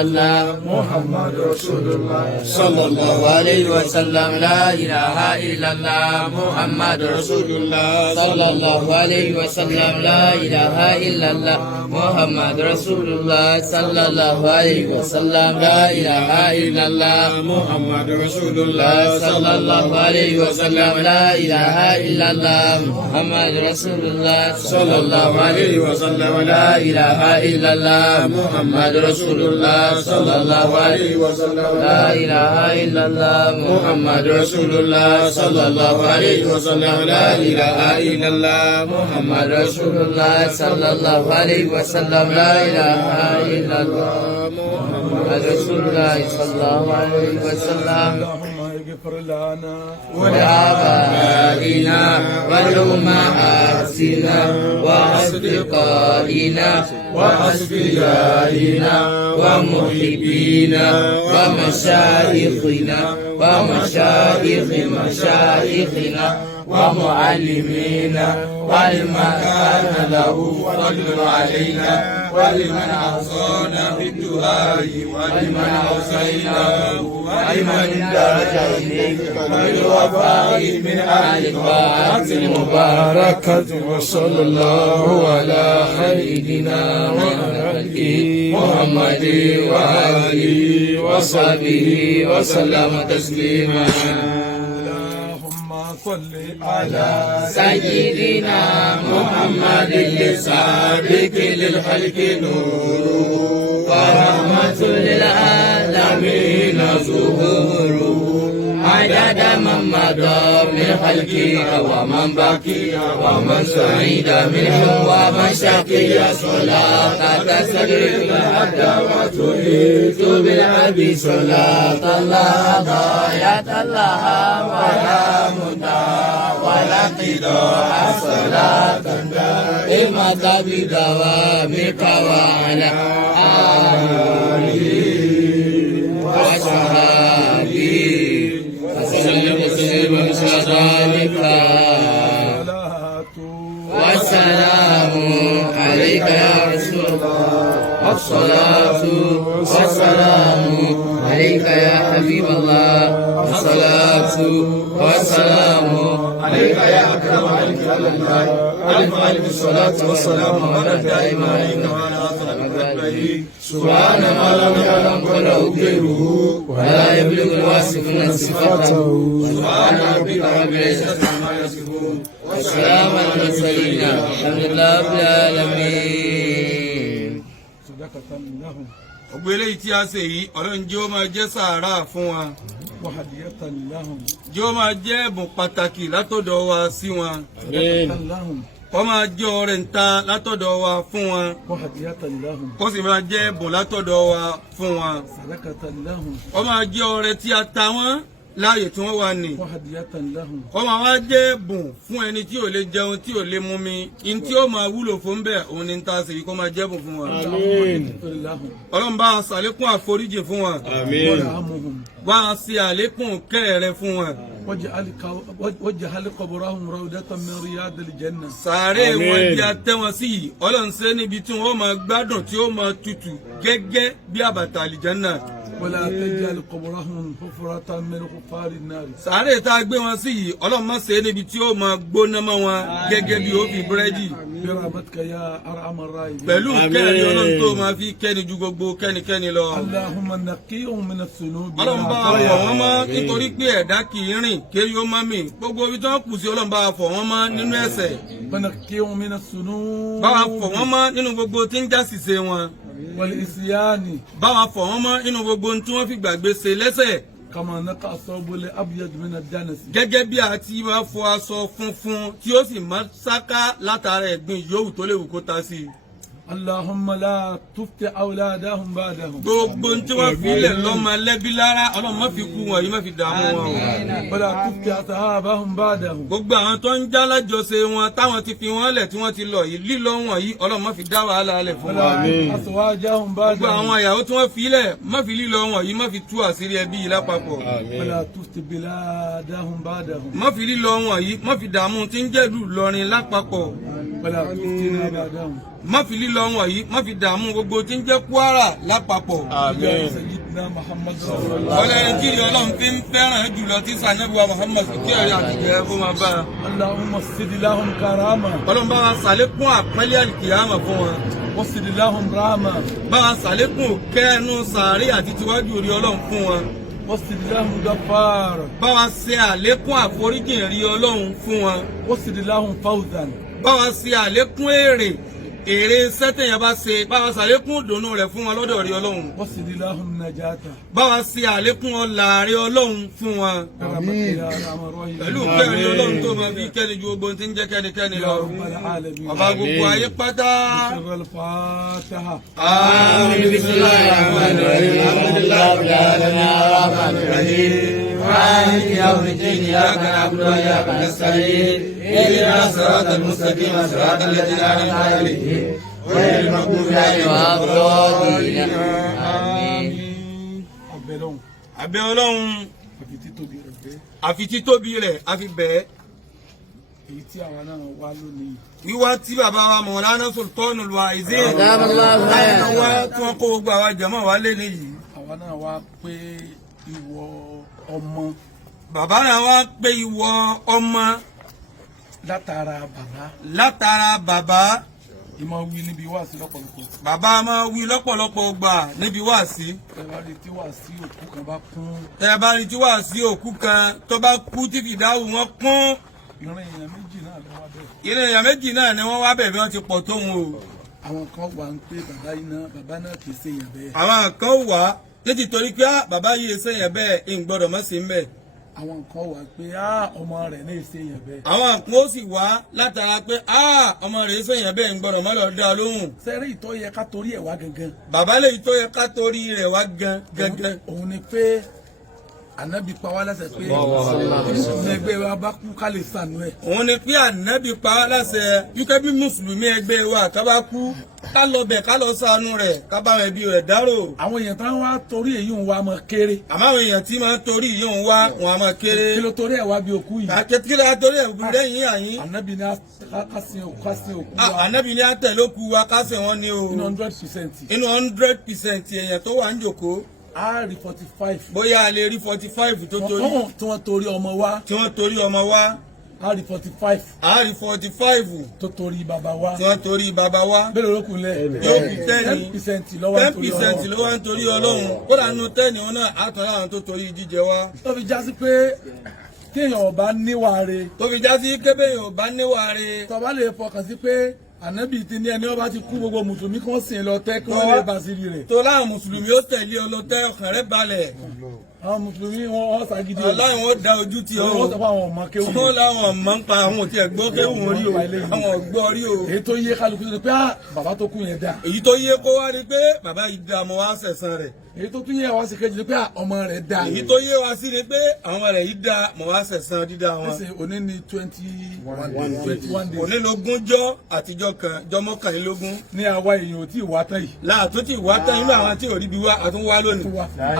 إلا الله محمد رسول الله صلى الله عليه وسلم لا إله إلا الله محمد رسول الله صلى الله عليه وسلم لا إله إلا الله محمد رسول الله صلى الله عليه وسلم لا إله إلا الله محمد رسول الله صلى الله عليه وسلم لا إله إلا الله محمد رسول الله صلى الله عليه وسلم لا إله إلا الله محمد رسول الله صلى الله عليه وسلم لا إله إلا الله محمد رسول الله صلى الله عليه وسلم لا إله إلا الله محمد رسول الله صلى الله عليه وسلم لا إله إلا الله محمد رسول الله صلى الله عليه وسلم اغفر لنا ولآبائنا ولأمهاتنا وأصدقائنا وأصفيائنا ومحبينا ومشايخنا ومشايخ مشايخنا ومعلمينا ولمن كان له فضل علينا ولمن أوصانا بالدعاء ولمن أوصيناه ولمن درج إليك بالوفاء من أهل الطاعة المباركة وصلى الله على خيرنا محمد وآله وصحبه وسلم تسليما صل على سيدنا محمد السابق للخلق نور ورحمة للعالمين ظهور عدد من مضى من خلقه ومن بقي ومن سعيد منهم ومن شقي صلاة تسرق الحد وتحيط بالعبد صلاة الله غاية الله ولا ولا قضاء صلاة دائمة بدوامك وعلى آله وصحبه وسلم تسليما كذلك والسلام عليك يا رسول الله الصلاة والسلام عليك يا حبيب الله الصلاة والسلام عليك يا أكرم عليك على الله ألف الصلاة والسلام على الدائم عليك وعلى أصحابه سبحان ما لم يعلم وله غيره ولا يبلغ الواصفون صفاته سبحان ربك رب العزة عما يصفون والسلام على المرسلين الحمد لله رب العالمين. Gbogbo eléyìí tí a ṣe yìí Ọlọ́run jẹ́ ó máa jẹ́ sàárà fún wa. Jẹ́ ó máa jẹ́ ẹ̀bùn pàtàkì látọ̀dọ̀ wa sí wọn. Kó máa jẹ́ ọrẹ ńta látọ̀dọ̀ wa fún wọn. Kó sì máa jẹ́ ẹ̀bùn látọ̀dọ̀ wa fún wọn. Kó máa jẹ́ ọrẹ tí a ta wọ́n láàyè tí wọ́n wà ní. Kó máa wá jẹ́ ẹ̀bùn fún ẹni tí ò lè jẹun tí ò lè mú mi. In tí ó máa wúlò fún bẹ́ẹ̀ òun ni ta sì kó máa jẹ́ ẹ̀bùn fún wa. Ọlọ́run bá a ṣàlékún àforíjì fún wa. Bá a ṣe àlékún kẹ́rẹ̀ fún wa. واجعل قبرهم روضة من رياض الجنة. Sàárè wọn di atẹ́wọn sí yìí Ọlọ́run ṣe níbi tí wọ́n máa gbádùn tí ó máa tutù gẹ́gẹ́ bí àbàtà àlìjánná. ولا تجعل قبرهم حفرة من حفار النار. Sàárè tá a gbé wọn sí yìí Ọlọ́run má ṣe níbi tí ó máa gbóná mọ́ wọn gẹ́gẹ́ bí ó fi búrẹ́dì. برحمتك يا أرحم الراحمين. Pẹ̀lú kẹ́rin Ọlọ́run tó máa fi kẹ́ni ju gbogbo kẹ́nikẹ́ni lọ. اللهم نقيهم من الذنوب. Ọlọ́run bá a fọ̀ wọ́n mọ́ nítorí pé ẹ̀dá kì í rìn kérí ó má mì gbogbo ibi tí wọ́n kù sí Ọlọ́run bá a fọ̀ wọ́n mọ́ nínú ẹ̀ṣẹ̀. ونقيهم من الذنوب. Bá a fọ̀ wọ́n mọ́ nínú gbogbo tí ń já ṣìṣe wọn. والإسيان. Bá a fọ̀ wọ́n mọ́ nínú gbogbo tí wọ́n fi gbàgbé ṣe lẹ́ṣẹ̀. كما نقع الثوب الأبيض من الدنس. Gẹ́gẹ́ bí a ti máa fọ aṣọ funfun tí ó sì máa ṣáká látara ẹ̀gbin yòówù tó léwu kó ta sí i. اللهم لا تفتح أولادهم بعدهم. Gbogbo tí wọ́n fi lẹ̀ lọ́mọ lẹ́bí lára Ọlọ́run má fi kú wọn yìí má fi dààmú wọn o. ولا تفتح أصحابهم بعدهم. Gbogbo àwọn tó ń já lájọṣe wọn táwọn ti fi wọn lẹ̀ tí wọ́n ti lọ yìí lílọ wọn yìí Ọlọ́run má fi dá wàhálà lẹ̀ fún wa. ولا أزواجهم Gbogbo بعدهم. àwọn ìyàwó tí wọ́n fi lẹ̀ má fi lílọ wọn yìí má fi tú àṣírí ẹbí yìí lápapọ̀. ولا تفتح بلادهم بعدهم. Má fi lílọ wọn yìí má fi dààmú tí ń jẹ́lú lọrin lápapọ̀. ولا تفتنا بعدهم má fi lílọ wọn yìí má fi dààmú gbogbo tí ń jẹ́ Kwara lápapọ̀. يا سيدنا محمد رسول الله ọlẹ́ni tí ìrì ọlọ́run fi ń fẹ́ràn jùlọ tí sànẹ́bùwà Muhammad kí ẹ̀rí àtìjẹ́ kó máa bá a. اللهم سد لهم كرامة ọlọ́run bá wa ṣàlékún àpẹ́lẹ́ àlìkìyàmọ̀ fún wọn. وسد لهم رحمة bá wa ṣàlékún kẹ́ẹ̀nù sàárè àti tiwájú rí ọlọ́run fún wọn. وسد لهم غفار bá wa ṣe àlékún àforíjì rí ọlọ́run fún wọn. وسد لهم فوزا bá wa ṣe àlékún èrè sẹ́tẹ̀yìn bá ṣe bá wa ṣàlékún ìdùnnú rẹ̀ fún wọn lọ́dọ̀ rí ọlọ́run. وسد لهم نجاة bá wa ṣe àlékún ọlá rí ọlọ́run fún wọn. برحمتك يا ارحم الراحمين pẹ̀lú kẹ́rin ọlọ́run tó máa fi kẹ́ni ju gbogbo tí ń jẹ́ kẹ́nikẹ́ni يا lọ. رب العالمين ọba gbogbo ayé pátá. سر الفاتحة آمين بسم الله الرحمن الرحيم الحمد لله رب العالمين الرحمن الرحيم مالك يوم الدين إياك نعبد وإياك نستعين اهدنا الصراط المستقيم صراط الذين أنعمت عليهم غير المغضوب عليهم ولا الضالين آمين. أبلون àbẹ̀ ọlọ́run أبتيتو بيربي àfi títóbi rẹ̀ àfi bẹ́ẹ̀. èyí tí àwa náà wá lónìí wíwá tí bàbá wa Mọ̀lánà Sultanul Wa'izin Adama Allahu láti wá tí wọ́n kó gbogbo àwa jàmáà wá lé nìyí. àwa náà wá pé ìwọ ọmọ bàbá náà wá pé ìwọ ọmọ látara bàbá látara bàbá. ìmọ̀ wí níbi wá sí lọ́pọ̀lọpọ̀ bàbá máa wí lọ́pọ̀lọpọ̀ gbà níbi wáàsí. ẹ wá rí tí wá sí òkú kan bá kún ẹ bá rí tí wáàsí òkú kan tó bá kú tí fìdáhù wọn kún. ìran èèyàn méjì náà ló wá bẹ́ẹ̀ ìrìn èèyàn méjì náà ni wọ́n wá bẹ̀ bí wọ́n ti pọ̀ tóun o. àwọn kan wà ń pé bàbá náà kì í ṣe èèyàn bẹ́ẹ̀ àwọn kan wà títí torí pé bàbá yìí ṣe yẹn bẹ́ẹ̀ ń gbọ́dọ̀ mọ́ sí mbẹ́. àwọn kan wà pé ọmọ rẹ̀ náà ṣe èèyàn bẹ́ẹ̀ àwọn kan ó sì wá látara pé ọmọ rẹ̀ ṣe yẹn bẹ́ẹ̀ ń gbọ́dọ̀ mọ́ lọ dá a lóhùn. sẹ́rí ìtọ́ yẹ ká torí ẹ̀ wá gangan bàbá lè tó yẹ ká torí rẹ̀ wá gangan. òun ni pé ànábì pa wá láṣẹ pé ẹgbẹ́ wa bá kú ká lè sànú ẹ̀ òun ni pé ànábì pa á láṣẹ wípé bí mùsùlùmí ẹgbẹ́ wa ká bá kú ká lọ bẹ̀ ká lọ ṣàánú rẹ̀ ká bá wọn ẹbí rẹ̀ dárò. àwọn èèyàn táwọn wá torí èyí ń wá mọ kéré àmọ́ àwọn èèyàn tí máa ń torí yóò wá wọn a máa kéré. kí ló torí ẹ̀ wá bí òkú yìí kí ló torí ẹ̀ bí lẹ́yìn àyín. ànábì ní ká sin òkú wa ànábì ní àtẹ̀lókù wa ká sẹ̀ wọ́n ní o. inú 100% inú 100% èèyàn tó wà ń jòkó. a rí 45 bóyá a lè rí 45 tó torí. tí wọ́n torí ọmọ wa tí wọ́n torí ọmọ wa. a rí 45 a rí 45 tó torí bàbá wa tí wọ́n torí bàbá wa. bẹ́ẹ̀ ló kún lẹ̀ yóò kú 10 10% lọ́wọ́ nítorí 10% ló wá ń torí ọlọ́run. kódà nínú 10 wọn náà àtọ̀ láwọn tó torí jíjẹ wa. tó fi já sí pé kéèyàn ọba níwàre tó fi já sí kébéyàn ò bá níwàre. tó bá lè fọkàn sí pé ànábì ti ní ẹni ọba ti kú gbogbo mùsùlùmí kan sìn lọ tẹ́ kí wọ́n lè bá sí rí rẹ̀ tó láwọn mùsùlùmí ó tẹ̀lé ọlọ́tẹ́ ọkàn rẹ̀ balẹ̀. àwọn mùsùlùmí wọn ṣàgídí aláwọn ó da ojú ti wọ́n sọ fún àwọn ọmọ kéwù wọ́n láwọn ọmọ ń pa àwọn òtí ẹ̀gbọ́ kéwù rí o àwọn ọ̀gbọ́ rí o. èyí tó yé kálukú tó pé bàbá tó kú yẹn dá èyí tó yé kó wá ni pé bàbá yìí dá ọmọ wa sẹ̀san rẹ̀. èyí tó tún yé wá sí kejì ni pé ọmọ rẹ̀ dá èyí tó yé wa sí ni pé àwọn rẹ̀ yìí dá ọmọ wa sẹ̀san dídá wọn. ṣe òní ní 21 days onílógúnjọ́ àtijọ́ kan jọ́ mọ́kànlélógún. ní àwa èèyàn ò tí ì wá tán yìí láàtún tí wá tán nínú àwọn tí ò rí bí wá àtún wá lónìí.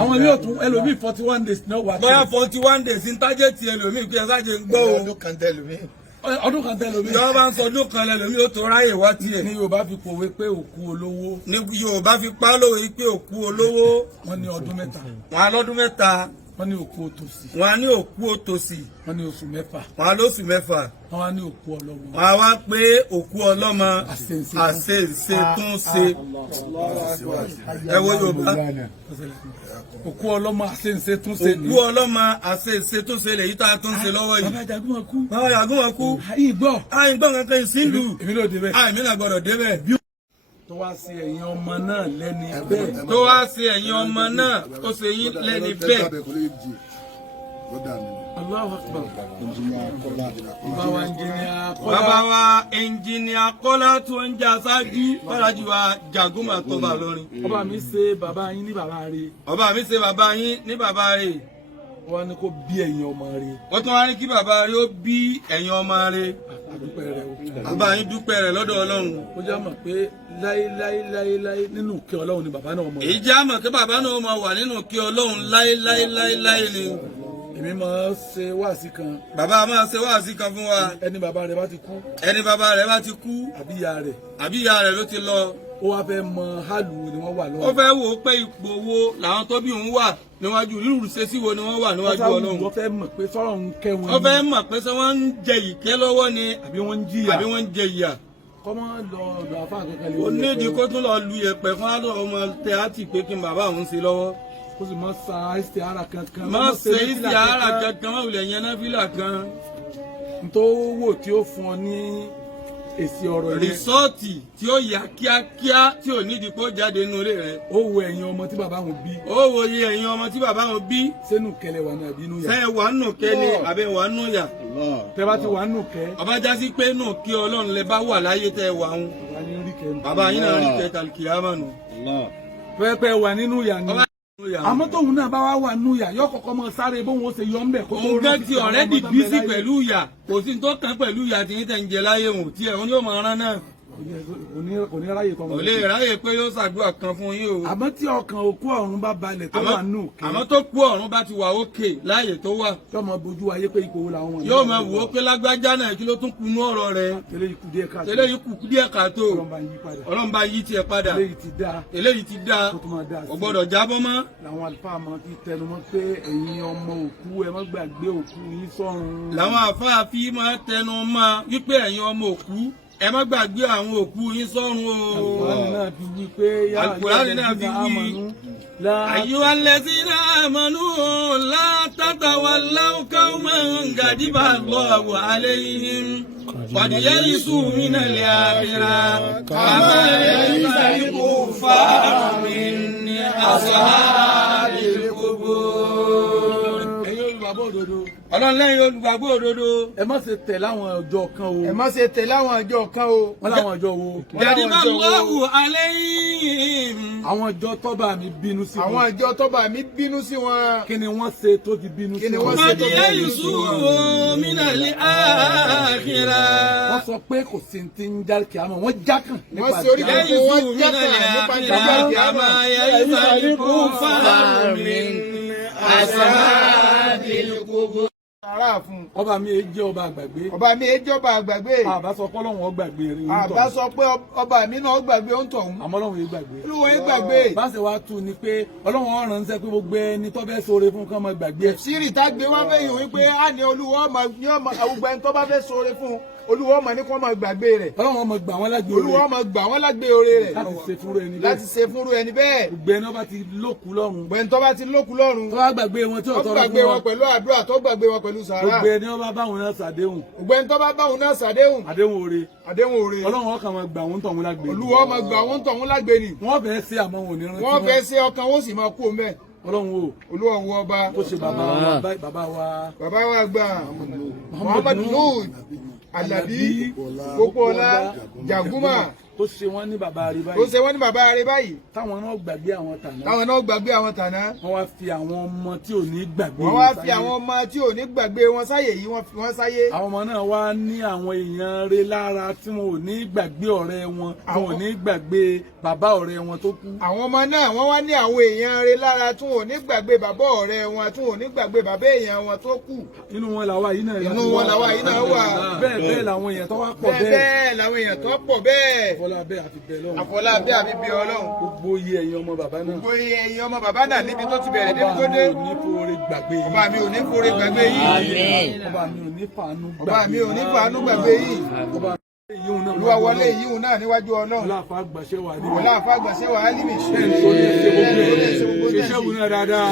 àwọn ilé òtún ẹlòmíì 41 days náà wà bóyá 41 days ń tájẹ́tì ẹlòmíì kí ẹ sáàjẹ ń gbọ́ o. ọdún kan tẹ́ lómi ìjọba bá ń sọ ọdún kan lẹ́lòmíì ó tó ráyè wá tiẹ̀. ní Yorùbá fi pòwe pé òkú olówó ní Yorùbá fi pa lówe pé òkú olówó wọ́n ní ọdún mẹ́ta wọn á lọ́dún mẹ́ta wọ́n ní òkú òtòṣì wọn á ní òkú òtòṣì wọ́n ní oṣù mẹ́fà wọn á lóṣù mẹ́fà wọ́n á ní òkú ọlọ́mọ wọn á wá pé òkú ọlọ́mọ àṣeṣe tún ṣe ẹ wo Yorùbá òkú ọlọ́mọ àṣeṣe tún ṣe ní òkú ọlọ́mọ àṣeṣe tún ṣe lèyí tá a tún ṣe lọ́wọ́ yìí. bàbá Jagun wọn kú bàbá Jagun wọn kú ìgbọ́ àyìnbọn kankan ìsìndù èmi ló dé bẹ́ẹ̀ àìmí náà gbọ́dọ̀ débẹ̀. tó wá sí ẹ̀yin ọmọ náà lẹ́ni bẹ́ẹ̀ tó wá sí ẹ̀yin ọmọ náà tó ṣe yín lẹ́ni bẹ́ẹ̀. Allahu Akbar bàbá wa ẹnjìnìà Kọ́lá bàbá wa ẹnjìnìà Kọ́lá tó ń jà ṣáájú fàlájì wa Jagun máa tọ́ bá lórin. ọba mi ṣe bàbá yín ní bàbá rẹ̀ ọba mi ṣe bàbá yín ní bàbá rẹ̀. wọ́n ní kó bí ẹ̀yin ọmọ rẹ̀ wọ́n tún wá ní kí bàbá rẹ̀ ó bí ẹ̀yin ọmọ rẹ̀. àdúpẹ́ rẹ̀ o. bàbá yín dúpẹ́ rẹ̀ lọ́dọ̀ Ọlọ́run. ó já mọ̀ pé láéláéláé nínú kí Ọlọ́run ni bàbá náà mọ̀. èyí já mọ̀ pé bàbá náà máa wà nínú kí Ọlọ́run láéláéláé ni. èmi máa ṣe wáàsí kan. bàbá máa ṣe wáàsí kan fún wa. ẹni bàbá rẹ̀ bá ti kú. ẹni bàbá rẹ̀ bá ti kú. àbí ìyá rẹ̀. àbí ìyá rẹ̀ ló ti lọ. ó wá fẹ́ mọ hálù ni wọ́n wà lọ́wọ́. ó fẹ́ wò ó pé ipò wo làwọn tó bí òun wà níwájú irú ìṣesí wo ni wọ́n wà níwájú Ọlọ́run. wọ́n fẹ́ mọ̀ pé sọ́rọ̀ ń kẹ́ wọn. ó fẹ́ mọ̀ pé sọ wọ́n ń jẹ ìkẹ́ lọ́wọ́ ni àbí wọ́n ń jìyà. àbí wọ́n ń jẹ ìyà. kọ́mọ́ lọ ọ̀dọ̀ àfa kankan lè ó nídìí kó tún lọ lu yẹ̀pẹ̀ fún àlọ́ ọmọ tẹ àti pé kí n bàbá òun ṣe lọ́wọ́. ó sì máa sa istihara kankan. má ṣe istihara kankan má wulẹ̀ yẹn náfìlà kan. nítorí wò tí ó fún ọ ní èsì ọ̀rọ̀ yẹn. rìsọ́ọ̀tì tí ó yà kíákíá tí ò nídìí kó jáde nínú ilé rẹ. ó wo ẹ̀yin ọmọ tí bàbá wọn bí. ó wo iye ẹ̀yin ọmọ tí bàbá wọn bí. sẹ́nu kẹlẹ̀ wà ní àbí inú yà. sẹ́yìn wà nù kẹ́ ni àbẹ̀ wà nù yà. tẹ́ bá ti wà nù kẹ́. ọba jásí pé nù kí Ọlọ́run lẹ bá wà láyé tẹ́ wà ń. bàbá yín náà rí kẹ́ tàlùkìyámà nù. pẹ́pẹ́ wà nínú yà ni. àmọ́ tóun náà bá wá wà nù yà yọ kọ́kọ́ mọ sáré bóun ó ṣe yọ ńbẹ. òun gẹ́ ti ọ̀rẹ́dì bísí pẹ̀lú yà kò sí tó kàn pẹ̀lú yà tí yín tẹ̀ ń jẹ láyé wọn tí ẹ̀ ń yóò máa rán náà. kò ní ráyè tọmọ. kò lè ráyè pé yóò ṣàdúrà kan fún yín o. àmọ́ tí ọkàn òkú ọ̀run bá balẹ̀ tó wà nù kẹ́. àmọ́ tó kú ọ̀run bá ti wà ókè láàyè tó wà. yóò máa bójú ayé pé ipò wo làwọn wọn. yóò máa wò ó pé lágbájá náà kí ló tún kú nú ọ̀rọ̀ rẹ̀. eléyìí kù díẹ̀ káàtó. eléyìí kù díẹ̀ káàtó. Ọlọ́run bá yí tiẹ̀ padà. eléyìí ti dá. kò gbọ́dọ̀ jábọ́ mọ́. làwọn àlùfáà máa ti tẹnu mọ́ pé ẹ̀yin ọmọ òkú ẹ má gbàgbé òkú yín sọ́run. làwọn àfáà fi máa tẹnu mọ́ wípé ẹ̀yin ọmọ òkú ẹ má gbàgbé àwọn òkú yín sọ́run o. Al-Qur'ani náà fi wí. أيها الذين آمنوا لا تتولوا قوما غضب الله عليهم قد يئسوا من الآخرة كما يئس الكفار من أصحاب القبور. Ọlọ́run lẹ́yìn olùgbàgbọ́ òdodo. ẹ má ṣe tẹ̀lé àwọn ọjọ́ kan o. ẹ má ṣe tẹ̀lé àwọn ọjọ́ kan o. wọ́n láwọn ọjọ́ wo. Ghadiba Allahu alayhim. àwọn ọjọ́ tọ́ba mi bínú sí wọn. àwọn ọjọ́ tọ́ba mi bínú sí wọn. kí ni wọ́n ṣe tó fi bínú sí wọn. kí ni wọ́n ṣe tó fi bínú sí wọn. minal akhirah. wọ́n sọ pé kò sí ti ń já kíámà wọ́n já kàn. wọ́n ṣe orí kan fún wọn já kàn nípa ìjà kíámà. ọba mi èé jẹ́ ọba àgbàgbé. ọba mi èé jẹ́ ọba àgbàgbé. àbá sọ pé Ọlọ́run ó gbàgbé rẹ̀ ń tọ̀. àbá sọ pé ọba mi náà gbàgbé ń tọ̀. àmọ́ Ọlọ́run yìí gbàgbé. Olúwa yìí gbàgbé. bá ṣe wá tu ni pé Ọlọ́run ó ránṣẹ́ pé gbogbo ẹni tó fẹ́ ṣoore fún kán máa gbàgbé ẹ̀. sírì tá gbé wá fẹ́yìn wípé á ní Olúwa ọmọ gbogbo ẹni tó bá fẹ́ ṣoore fún Olúwa ọmọ ní kó máa gbàgbé rẹ̀. Ọlọ́run ọmọ gbà wọ́n lágbé oore. Olúwa ọmọ gbà wọ́n lágbé oore rẹ̀. láti ṣe fúnru ẹni bẹ́ẹ̀. láti ṣe fúnru ẹni bẹ́ẹ̀. gbogbo ẹni ọba ti lókù lọ́run. gbogbo ẹni tó bá ti lókù lọ́run. tó bá gbàgbé wọn tí ò tọrọ fún wọn. tó gbàgbé wọn pẹ̀lú àdúrà tó gbàgbé wọn pẹ̀lú sàárà. gbogbo ẹni ọba báwọn náà ṣàdéhùn. gbogbo ẹni tó bá báwọn náà ṣàdéhùn. àdéhùn oore. àdéhùn oore. Ọlọ́run ọkàn máa gbà wọ́n tọ̀hún lágbé. Olúwa ọmọ gbà wọ́n tọ̀hún lágbé ni. wọ́n fẹ́ ṣe àmọ́ wọn ò ní rántí. wọ́n fẹ́ ṣe ọkàn wọ́n sì máa kú omi ẹ̀. Ọlọ́run o. Olúwa wo ọba. tó ṣe bàbá wa. bàbá wa gbà. Muhammadu Nuh Alabi Pópóọlá Jaguma. tó ṣe wọ́n ní bàbá rẹ̀ báyìí. tó ṣe wọ́n ní bàbá rẹ̀ báyìí. táwọn náà gbàgbé àwọn tàná. táwọn náà gbàgbé àwọn tàná. wọ́n wá fi àwọn ọmọ tí ò ní gbàgbé wọ́n wá fi àwọn ọmọ tí ò ní gbàgbé wọn sáyè yìí wọ́n fi wọ́n sáyé. àwọn ọmọ náà wá ní àwọn èèyàn rẹ̀ lára tí wọn ò ní gbàgbé ọ̀rẹ́ wọn tí wọn ò ní gbàgbé bàbá ọ̀rẹ́ wọn tó kú. àwọn ọmọ náà wọ́n wá ní àwọn èèyàn rẹ̀ lára tí wọn ò ní gbàgbé bàbá ọ̀rẹ́ wọn tí wọn ò ní gbàgbé bàbá èèyàn wọn tó kú. inú wọn làwa yìí náà wà. bẹ́ẹ̀ làwọn èèyàn tó wá pọ̀ bẹ́ẹ̀. bẹ́ẹ̀ làwọn èèyàn tó pọ̀ bẹ́ẹ̀. Àfọlábí àfi bẹ́ẹ̀ lọ́run. Àfọlábí àfi bẹ́ẹ̀ Ọlọ́run. gbogbo iye ẹ̀yin ọmọ bàbá náà. gbogbo iye ẹ̀yin ọmọ bàbá náà níbi tó ti bẹ̀rẹ̀ débi tó dé. ọba mi ò ní foore gbàgbé yìí. ọba mi ò ní foore gbàgbé yìí. ọba mi ò ní fàánú gbàgbé yìí. Olúwa wọlé yìí náà níwájú Ọlọ́run. Ọlá àfa àgbàṣe wà ní. Ọlá àfa àgbàṣe wà á límì. ṣe wù náà dáadáa.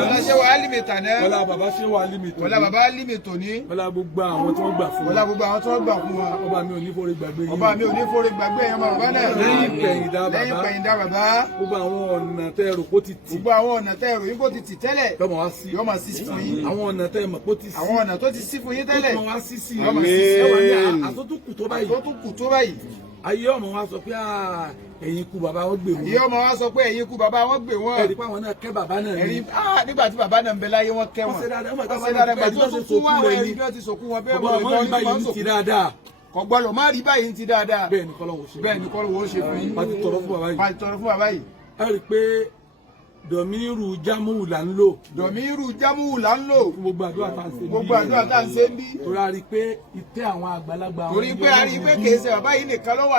Ọlá ṣe wà á límì tàná. Ọlá bàbá ṣe wà á límì tòní. Ọlá bàbá á límì tòní. Ọlá gbogbo àwọn tí wọ́n gbà fún wa. Ọlá gbogbo àwọn tí wọ́n gbà fún wa. Ọba mi ò ní foore gbàgbé yìí. Ọba mi ò ní foore gbàgbé yẹn ọmọ bàbá náà. lẹ́yìn ìpẹ̀yìndà bàbá. lẹ́yìn ìpẹ̀yìndà bàbá. gbogbo àwọn ọ̀nà tẹ́ ẹ̀rọ kó ti tì. gbogbo àwọn ọ̀nà tẹ́ ẹ̀rọ yìí kó ti tì tẹ́lẹ̀. yọmọ wá sí. yọmọ sí fún yín. àwọn ọ̀nà tẹ́ ẹ̀mọ̀ kó ti sí. àwọn ọ̀nà tó ti sí fún yín tẹ́lẹ̀. yọmọ wá sí sí. yọmọ sí sí. àtúntò tó báyìí. tó tún kù tó báyìí. ayé ọmọ wa sọ pé ẹ̀yin kú bàbá wọn gbé wọn. ìyá ọmọ wa sọ pé ẹ̀yin kú bàbá wọn gbé wọn. ẹ̀rí pé àwọn náà kẹ́ bàbá náà ní. nígbà tí bàbá náà ń bẹ láyé wọn kẹ́ wọn. wọ́n ṣe dáadáa nígbà tó tún kú wá ẹ̀rí bí wọ́n ti sòkú wọn bẹ́ẹ̀ bọ́ ọmọ báyìí ń ti dáadáa. kò gbọ́dọ̀ má rí báyìí ń ti dáadáa. bẹ́ẹ̀ ni kọ́lọ́wọ́ ṣe. bẹ́ẹ̀ ni kọ́lọ́wọ́ ṣe fún yín. pàtí tọrọ fún bàbá yìí. pàtí tọrọ fún bàbá yìí. a rí pé dọ̀míìrù jámù là ń lò. dọ̀míìrù jámù là ń lò. gbogbo àdúrà tá à ń ṣe bí. gbogbo àdúrà tá à ń ṣe bí. torí a rí pé ìtẹ́ àwọn àgbàlagbà. torí pé a rí pé kì í ṣe bàbá yìí nìkan ló wà.